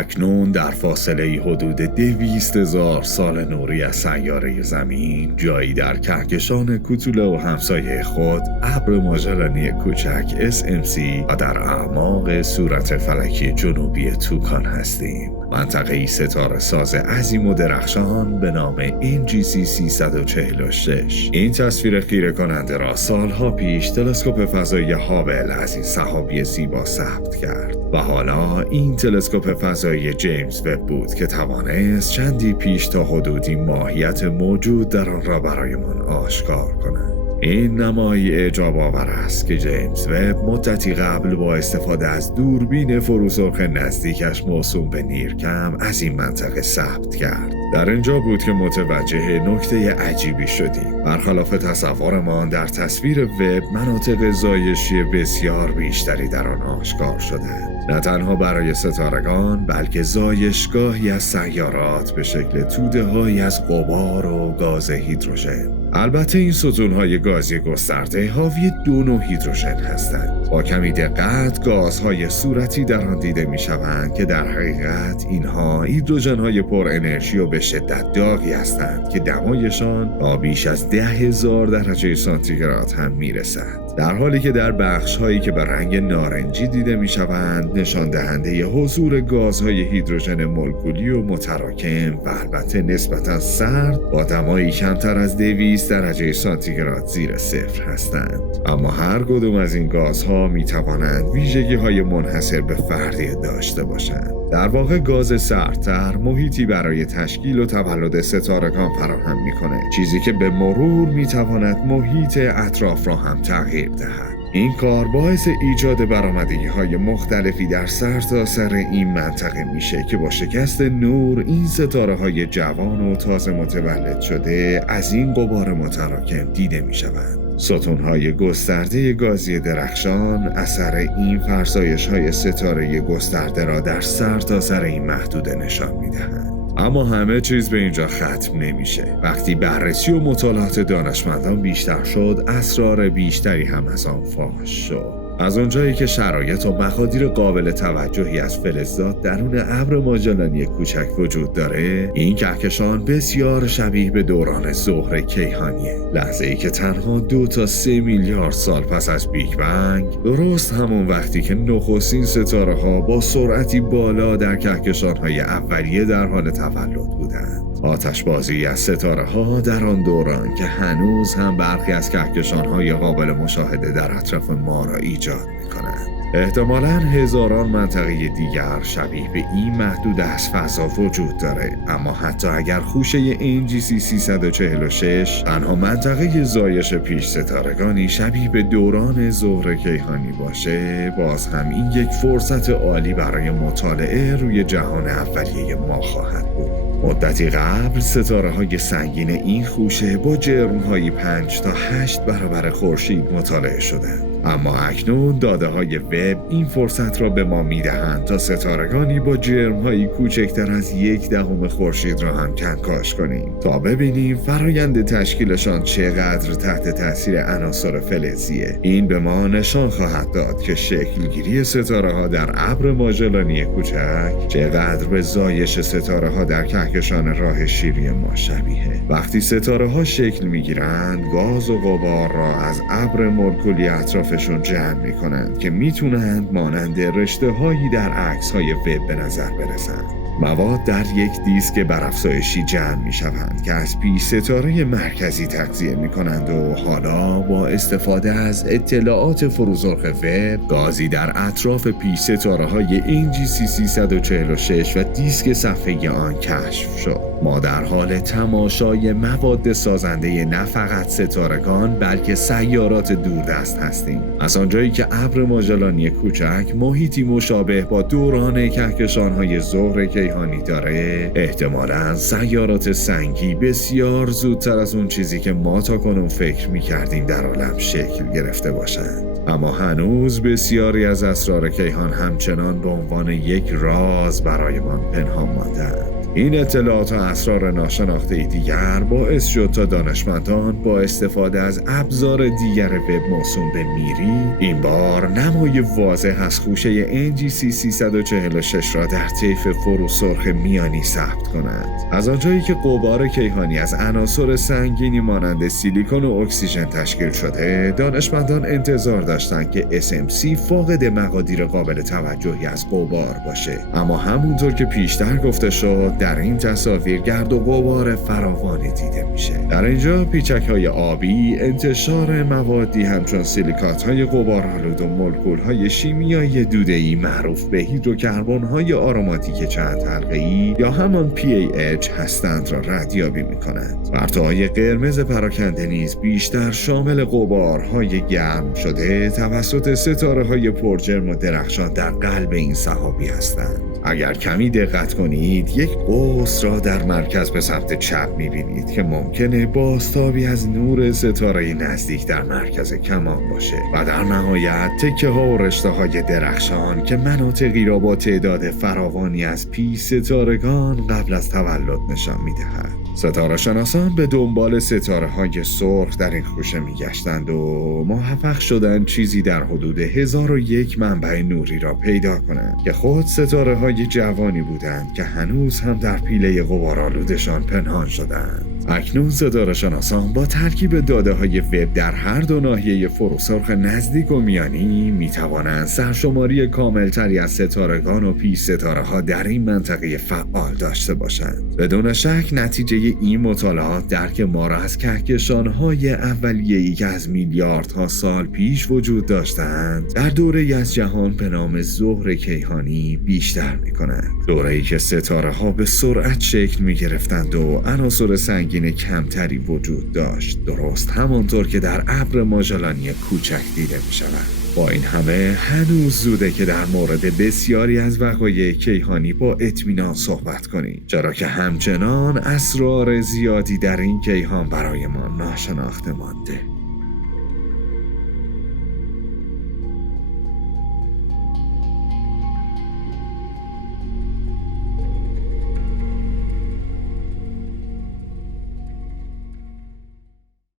اکنون در فاصله حدود 200,000 سال نوری از سیاره زمین، جایی در کهکشان کوتوله و همسایه خود، ابر ماژلانی کوچک SMC و در اعماق صورت فلکی جنوبی توکان هستیم. منطقه‌ای ستاره ساز عظیم و درخشان به نام NGC 346. این تصویر خیره کننده را سالها پیش تلسکوپ فضایی هابل از این سحابی زیبا ثبت کرد و حالا این تلسکوپ فضایی جیمز وب بود که توانست چندی پیش تا حدودی ماهیت موجود در آن را برایمان آشکار کند. این نمایی اعجاب آور است که جیمز وب مدتی قبل با استفاده از دوربین فروسرخ نزدیکش موسوم به نیرکم از این منطقه ثبت کرد. در اینجا بود که متوجه نکته عجیبی شدیم. برخلاف تصورمان، در تصویر وب مناطق زایشی بسیار بیشتری در آن آشکار شدند. نه تنها برای ستارگان، بلکه زایشگاهی از سیارات به شکل توده‌هایی از غبار و گاز هیدروژن. البته این ستون‌های گازی گسترده حاوی 2 نوع هیدروژن هستند. با کمی دقت گازهای صورتی در آن دیده می‌شوند که در حقیقت اینها هیدروژن‌های پر انرژی و به شدت داغی هستند که دمایشان تا بیش از 10,000 درجه سانتیگراد هم می‌رسد. در حالی که در بخش‌هایی که به رنگ نارنجی دیده می‌شوند نشان دهنده حضور گازهای هیدروژن مولکولی و متراکم و البته نسبتاً سرد با دمایی کمتر از 200 درجه سانتیگراد زیر صفر هستند. اما هر کدوم از این گازها می‌توانند ویژگی‌های منحصر به فردی داشته باشند. در واقع گاز سردتر محیطی برای تشکیل و تولد ستارگان فراهم می‌کند، چیزی که به مرور می‌تواند محیط اطراف را هم تغییر دهد. این کار باعث ایجاد برآمدگی‌های مختلفی در سرتاسر این منطقه میشه که با شکست نور این ستاره‌های جوان و تازه متولد شده از این غبار متراکم دیده میشوند. ستون‌های گسترده گازی درخشان اثر این فرسایش‌های ستاره گسترده را در سرتاسر این محدوده نشان می‌دهند. اما همه چیز به اینجا ختم نمیشه. وقتی بررسی و مطالعات دانشمندان بیشتر شد، اسرار بیشتری هم از آن فاش شد. از اونجایی که شرایط و مقادیر قابل توجهی از فلزات درون ابر ماژلانی کوچک وجود داره، این کهکشان بسیار شبیه به دوران زهره کیهانیه. لحظه‌ای که تنها 2 تا 3 میلیارد سال پس از بیگ بنگ، درست همون وقتی که نخستین ستاره‌ها با سرعتی بالا در کهکشان‌های اولیه در حال تولد بودند. آتشبازی از ستاره‌ها در آن دوران که هنوز هم برخی از کهکشان‌های قابل مشاهده در اطراف ما را ایجاد می‌کنند. احتمالاً هزاران منطقه دیگر شبیه به این محدوده از فضا وجود داره، اما حتی اگر خوشه NGC 346 تنها منطقه زایش پیش ستارگانی شبیه به دوران زهره کیهانی باشه، باز هم این یک فرصت عالی برای مطالعه روی جهان اولیه ما خواهد بود. مدتی قبل ستاره‌های سنگین این خوشه با جرم‌هایی 5 تا 8 برابر خورشید مطالعه شدند. اما اکنون داده‌های وب این فرصت را به ما می‌دهند تا ستارگانی با جرم‌هایی کوچکتر از 1/10 خورشید را هم کنکاش کنیم تا ببینیم فرایند تشکیلشان چقدر تحت تاثیر عناصر فلزیه. این به ما نشان خواهد داد که شکلگیری ستاره‌ها در ابر ماژلانی کوچک چقدر به زایش ستاره‌ها در کهکشان راه شیری ما شبیه. وقتی ستاره‌ها شکل می‌گیرند، گاز و غبار را از ابر مولکولی اطرافشون جمع می‌کنند که میتونند مانند رشته‌هایی در عکس‌های وب به نظر برسند. مواد در یک دیسک برافزایشی جمع می‌شوند که از پیش ستاره مرکزی تغذیه می‌کنند و حالا با استفاده از اطلاعات فروزرخ وب، گازی در اطراف پیش ستاره‌های NGC 346 و دیسک صفحه‌ای آن کشف شد. ما در حال تماشای مواد سازنده نه فقط ستارگان بلکه سیارات دوردست هستیم. از آنجایی که ابر ماژلانی کوچک محیطی مشابه با دوران کهکشان‌های زهره کیهانی داره، احتمالاً سیارات سنگی بسیار زودتر از اون چیزی که ما تاکنون فکر می‌کردیم در عالم شکل گرفته باشند. اما هنوز بسیاری از اسرار کیهان همچنان به عنوان یک راز برایمان پنهان مانده‌اند. این اطلاعات و اسرار ناشناخته دیگر باعث شد تا دانشمندان با استفاده از ابزار دیگر وب موسوم به میری این بار نمای واضح از خوشه NGC 346 را در طیف فروسرخ میانی ثبت کنند. از آنجایی که غبار کیهانی از عناصر سنگینی مانند سیلیکون و اکسیژن تشکیل شده، دانشمندان انتظار داشتند که SMC فاقد مقادیر قابل توجهی از غبار باشه، اما همونطور که پیشتر گفته شد در این تصاویر گرد و غبار فراوانی دیده میشه. در اینجا پیچک‌های آبی، انتشار موادی همچون سیلیکات‌های غبارآلود و مولکول‌های شیمیایی دوده‌ای معروف به هیدروکربن‌های آروماتیک چند حلقه‌ای یا همان PAH هستند را ردیابی می‌کنند. پرتوهای قرمز پراکنده نیز بیشتر شامل غبارهای گرم شده توسط ستاره‌های پرجرم و درخشان در قلب این سحابی هستند. اگر کمی دقت کنید یک قوس را در مرکز به سمت چپ می‌بینید که ممکنه بازتابی از نور ستاره نزدیک در مرکز کمان باشه و در نهایت تکه‌ها و رشته‌های درخشان که مناطقی را با تعداد فراوانی از پی ستارگان قبل از تولد نشان می‌دهد. ستاره شناسان به دنبال ستاره‌های سرخ در این خوشه می‌گشتند و موفق شدند چیزی در حدود 1001 منبع نوری را پیدا کنند که خود ستاره‌های جوانی بودند که هنوز هم در پیله غبارآلودشان پنهان شدند. اکنون ستاره شناسان با ترکیب داده‌های وب در هر دو ناحیه فروسرخ نزدیک و میانی می‌توانند سرشماری کاملتری از ستارگان و پی ستاره‌ها در این منطقه فعال داشته باشند. بدون شک نتیجه این مطالعات درک ما را از کهکشان‌های اولیه‌ای که از میلیاردها سال پیش وجود داشتند در دوره‌ای از جهان به نام ظهر کیهانی بیشتر می‌کند. دوره‌ای که ستاره‌ها به سرعت شکل می‌گرفتند و عناصر سنگین کمتری وجود داشت، درست همانطور که در ابر ماژلانی کوچک دیده می‌شود. با این همه هنوز زوده که در مورد بسیاری از وقایع کیهانی با اطمینان صحبت کنیم، چرا که همچنان اسرار زیادی در این کیهان برای ما ناشناخته مانده.